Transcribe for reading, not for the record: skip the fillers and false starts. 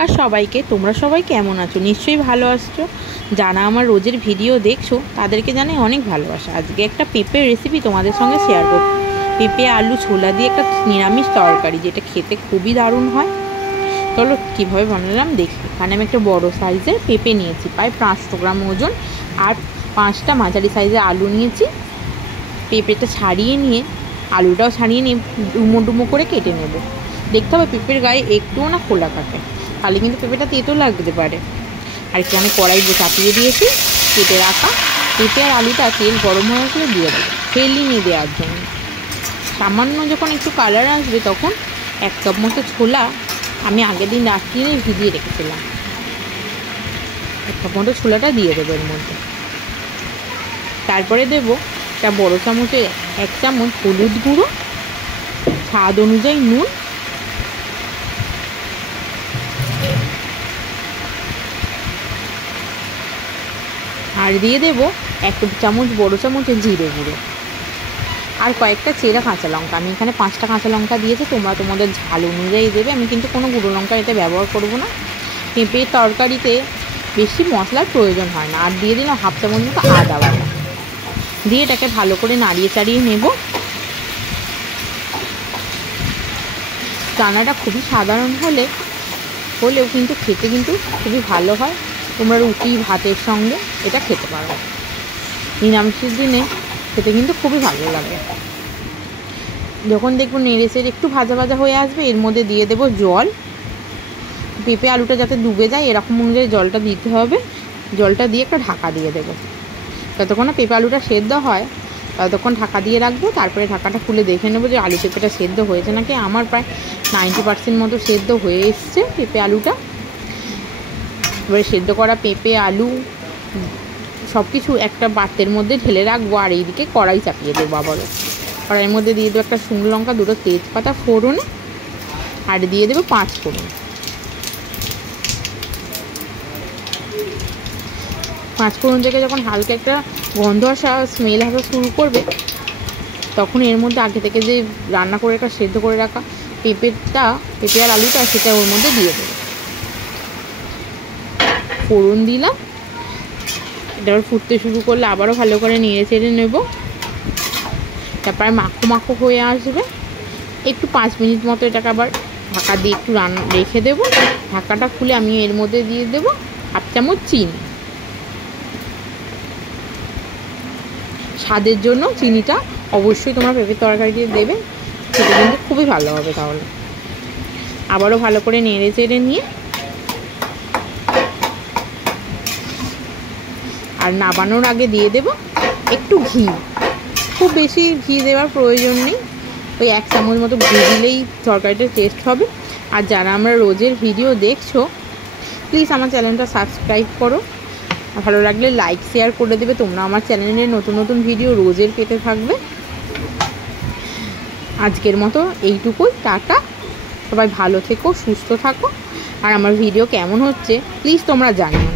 নমস্কার সবাইকে। তোমরা সবাই কেমন আছো? নিশ্চয়ই ভালো আছো। যারা আমার রোজের ভিডিও দেখছো তাদেরকে জানাই অনেক ভালোবাসা। আজকে একটা পেঁপের রেসিপি তোমাদের সঙ্গে শেয়ার করব। পেঁপে আলু ছোলা দিয়ে একটা নিরামিষ তরকারি, যেটা খেতে খুবই দারুণ হয়। চলো কীভাবে বানালাম দেখি। এখানে আমি একটা বড় সাইজের পেঁপে নিয়েছি, প্রায় 500 গ্রাম ওজন, আর 5টা মাঝারি সাইজের আলু নিয়েছি। পেঁপেটা ছাড়িয়ে নিয়ে আলুটাও ছাড়িয়ে নিয়ে ডুমো ডুমো করে কেটে নেব। দেখতে হবে পেঁপের গায়ে একটুও না খোলা থাকে, তাহলে কিন্তু পেঁপেটা তেতো লাগতে পারে। আর এখানে কড়াই চাপিয়ে দিয়েছি কেটে রাখা পেঁপে আর আলুটা। তেল গরম হয়ে আসলে দিয়ে দেবো ফেলিয়ে দেওয়ার জন্য। সামান্য যখন একটু কালার আসবে তখন 1 কাপ মতো ছোলা আমি আগের দিন রাত্রিরে ভিজিয়ে রেখেছিলাম, 1 কাপ মতো ছোলাটা দিয়ে দেবো এর মধ্যে। তারপরে দেবো একটা বড়ো চামচে 1 চামচ হলুদ গুঁড়ো, স্বাদ অনুযায়ী নুন, আর দিয়ে দেবো 1 চামচ বড়ো চামচের জিরে গুঁড়ো, আর কয়েকটা চেরা কাঁচা লঙ্কা। আমি এখানে 5টা কাঁচা লঙ্কা দিয়েছি, তোমরা তোমাদের ঝাল অনুযায়ী দেবে। আমি কিন্তু কোনো গুঁড়ো লঙ্কা এতে ব্যবহার করব না। পেঁপের তরকারিতে বেশি মশলার প্রয়োজন হয় না। আর দিয়ে দিলাম 1/2 চামচ মতো আদা বাটা, দিয়ে এটাকে ভালো করে নাড়িয়ে চাড়িয়ে নেব। রান্নাটা খুবই সাধারণ হলেও কিন্তু খেতে কিন্তু খুবই ভালো হয়। তোমরা রুটি ভাতের সঙ্গে এটা খেতে পারো। নিরামিষের দিনে খেতে কিন্তু খুবই ভালো লাগে। যখন দেখবো নেড়েচেড়ে একটু ভাজা ভাজা হয়ে আসবে, এর মধ্যে দিয়ে দেবো জল। পেঁপে আলুটা যাতে ডুবে যায় এরকম অনুযায়ী জলটা দিতে হবে। জলটা দিয়ে একটা ঢাকা দিয়ে দেবো। যতক্ষণ না পেঁপে আলুটা সেদ্ধ হয় ততক্ষণ ঢাকা দিয়ে রাখবো। তারপরে ঢাকাটা খুলে দেখে নেবো যে আলু পেঁপেটা সেদ্ধ হয়েছে নাকি। আমার প্রায় 90% মতো সেদ্ধ হয়ে এসছে পেঁপে আলুটা। এবারে সেদ্ধ করা পেঁপে আলু সব কিছু একটা পাত্রের মধ্যে ঢেলে রাখবো। আর এইদিকে কড়াই চাপিয়ে দেবো আবারও। কড়াইয়ের মধ্যে দিয়ে দেবো একটা শুকনো লঙ্কা, 2টো তেজপাতা ফোড়নে, আর দিয়ে দেবো 5 ফোড়ন। 5 ফোড়ন থেকে যখন হালকা একটা গন্ধ আসা স্মেল আসা শুরু করবে, তখন এর মধ্যে আগে থেকে যে রান্না করে রাখা সেদ্ধ করে রাখা পেঁপে আর আলুটা সেটা ওর মধ্যে দিয়ে দেবো। ফোড়ন দিলাম, এটা ফুটতে শুরু করলে আবারও ভালো করে নেড়ে চেড়ে নেব। তারপরে মাখো মাখো হয়ে আসবে, একটু 5 মিনিট মতো এটাকে আবার ঢাকা দিয়ে একটু রেখে দেবো। ঢাকাটা খুলে আমি এর মধ্যে দিয়ে দেবো 1/2 চামচ চিনি। স্বাদের জন্য চিনিটা অবশ্যই তোমরা পেঁপের তরকারিতে দেবে, সেটা কিন্তু খুবই ভালো হবে। তাহলে আবারও ভালো করে নেড়ে চেড়ে নিয়ে আর নাবানোর আগে দিয়ে দেব একটু ঘি। খুব বেশি ঘি দেওয়ার প্রয়োজন নেই, ওই 1 চামচ মতো ঘি দিলেই তরকারিটার টেস্ট হবে। আর যারা আমরা রোজের ভিডিও দেখছো প্লিজ আমার চ্যানেলটা সাবস্ক্রাইব করো, ভালো লাগলে লাইক শেয়ার করে দেবে। তোমরা আমার চ্যানেলে নতুন নতুন ভিডিও রোজের পেতে থাকবে। আজকের মতো এইটুকুই, টাটা। সবাই ভালো থেকো, সুস্থ থাকো। আর আমার ভিডিও কেমন হচ্ছে প্লিজ তোমরা জানিও।